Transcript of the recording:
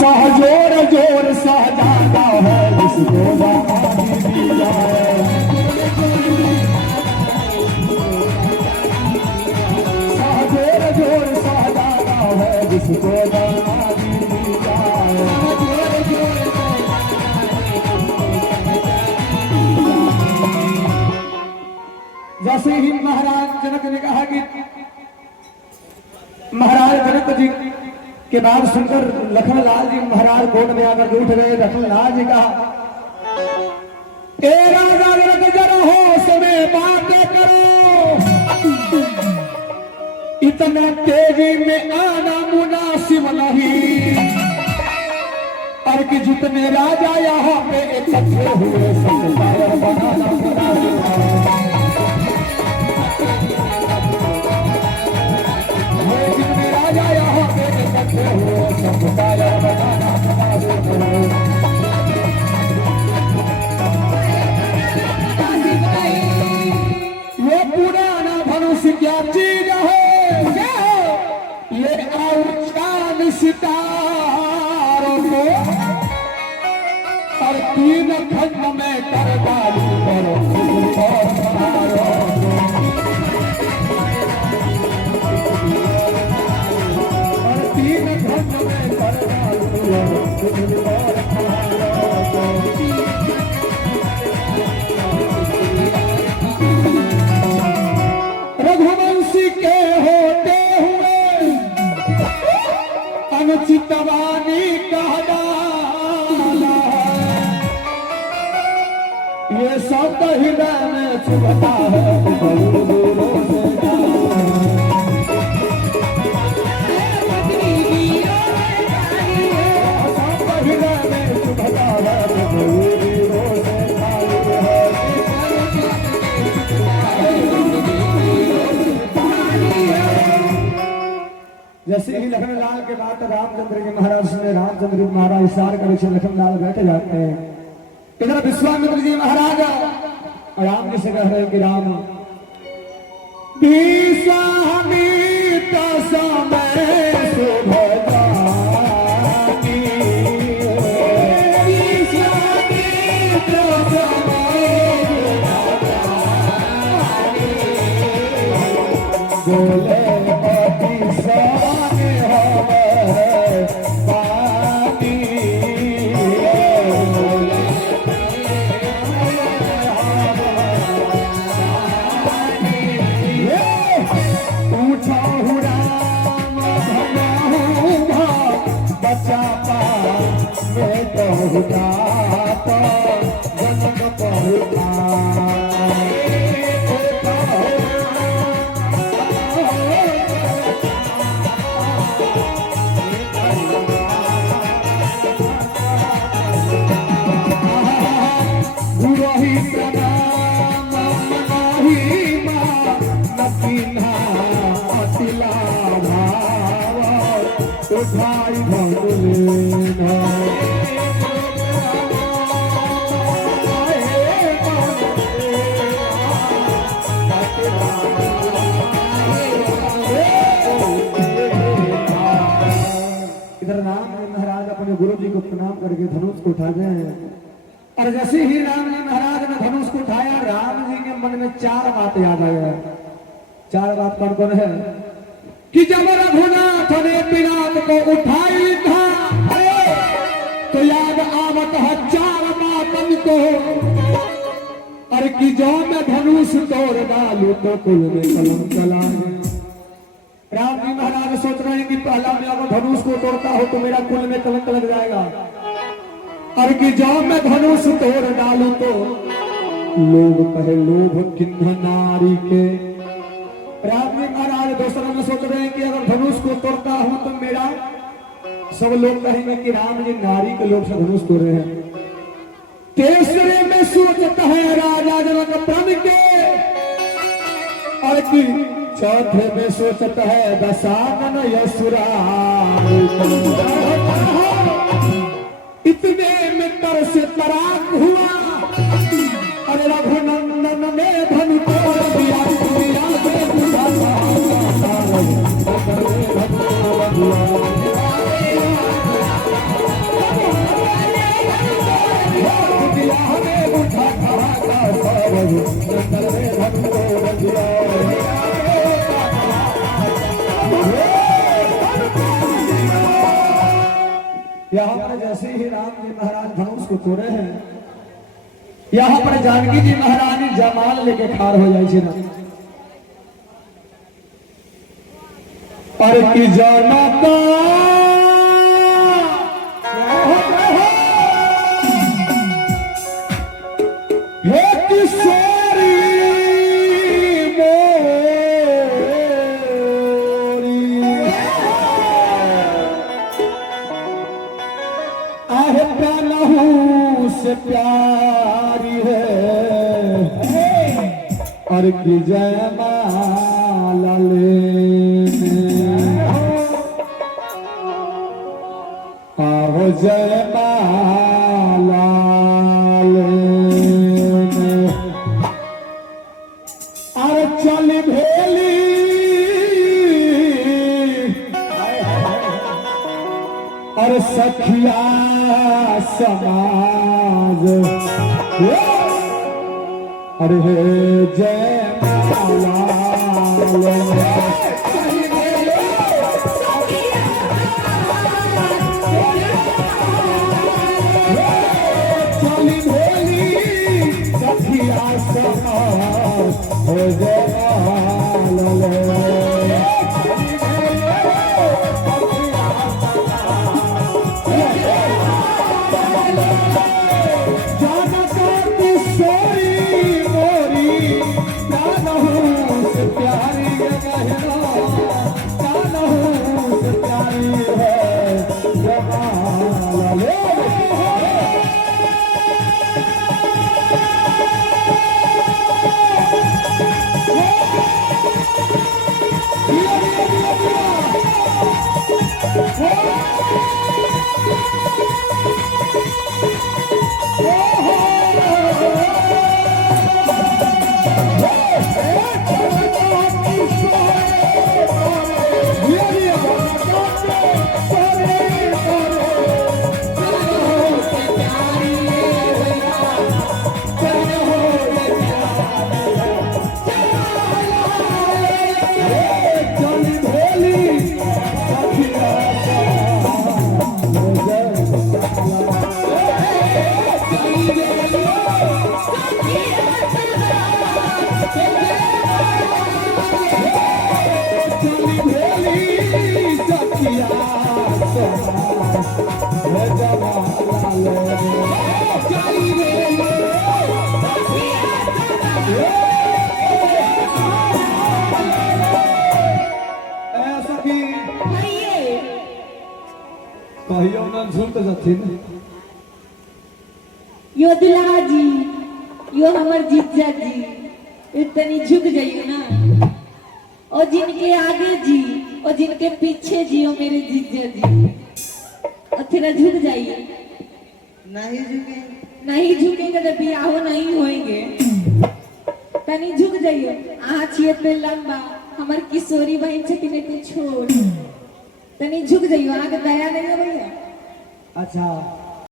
सहजोर जोर सहजाता है जिसको दामादी दी जाए। सहजोर जोर सहजाता है जिसको दामादी दी जाए। जैसे ही महाराज जनक ने कहा कि महाराज जनक जी के बाद सुनकर लखनलाल जी महाराज कोर्ट में आकर उठ गए। लखनलाल जी कहा, ए राजा जनक जरा होश में बातें करो, इतना तेजी में आना मुनासिब नहीं। और कि जितने राजा यहाँ पे इकट्ठे हुए सबका बनाना राजा यहाँ पे इकट्ठे हुए सबका बनाना ये पुराना धनुष क्या चीज है? ये और चांद सितारों को और 3 खंड में कर डालू करो रघुवंशी के होते हुए अनुचित वाणी कह डाला। ये सब हृदय में चुभता है दूर दूरों से जैसे ही लखनलाल के बाद रामचंद्र जी महाराज ने रामचंद्र जी महाराज इशार कर लखनलाल बैठे जाते हैं। इधर विश्वामित्र जी महाराज राम जी से कह रहे हैं कि राम बोले गुरु जी को प्रणाम करके धनुष को उठा गए हैं। और जैसे ही राम जी महाराज ने धनुष को उठाया, राम जी के मन में 4 बात याद आ गया। 4 बात कौन कौन है कि जब रघुनाथ ने पिनाक को उठाई था तो याद आवत है 4 बातन को। और कि जो मैं धनुष तोड़ डालू तो कुल में कलम चलाए। राम जी महाराज सोच रहे हैं कि पहला मैं अगर धनुष को तोड़ता हो तो मेरा कुल में कलंक लग जाएगा। और कि जब मैं धनुष तोड़ डालू तो लोग कहे लोभ किन्ह नारी के। राम जी महाराज दूसरा में सोच रहे हैं कि अगर धनुष को तोड़ता हूं तो मेरा सब लोग कहेंगे कि राम जी नारी के लोग से धनुष तोड़ रहे हैं। तीसरे में सोचता है राजा जनक प्रण के। और कि चौथे में सोचता है दशानन यसुरा। इतने में तर से तराक हुआ और रघुनंदन ने धन तोड़ दिया। यहाँ पर जैसे ही राम जी महाराज धनुष को तोड़े हैं, यहाँ पर जानकी जी महारानी जमाल लेके खार हो जाए ना। पर की जनता हे किशोरी आहे प्यालहू से प्यारी है और की जयमाला आहो जयमाला अरे चल भेली और सखिया समाज अरे जयमाला चली भेली सखिया समाज हो जयमाला कहियो न झूठ जथिन यो दुल्हा जी, यो हमर जीजा जी, इतनी झुक जाइयो ना। और जिनके आगे जी और जिनके पीछे जी हो मेरे जीजा जी, और तेरा झुक जाइए। नहीं झुकेंगे तो बियाह नहीं होएंगे। तनी झुक जाइए। आज ये पे लंबा हमार किशोरी बहन से किने छोड़ तनी झुक जाइयो। आगे दया नहीं हो भैया। अच्छा